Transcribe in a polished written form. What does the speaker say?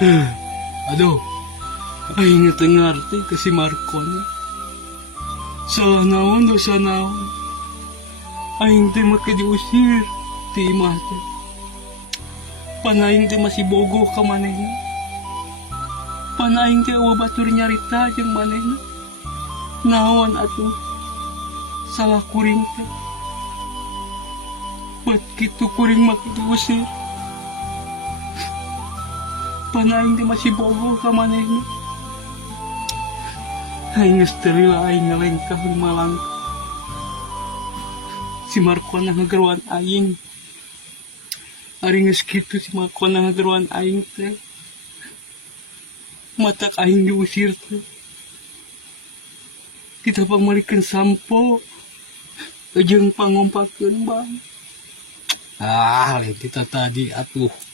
Aduh, aing ngerti ke si Markon. Salah naon dosa naon. Aing teh make diusir ti imah teh. Pan aing teh masih bogoh ka manehna. Pan aing teh eueuh batur nyarita jeung manehna. Naon atuh? Salah kuring teh. Buat kitu kuring make diusir. Pan aing teh masih bogoh ka manehna. Aing geus teu lila aing ngalengkah 5 langkah. Si Markona ngageruan aing. Ari geus kitu si Markona ngageruan aing teh. Matak aing diusir teh. Kita pamalikeun sampo. Jeung pangompakeun bang. Lain kita tadi atuh.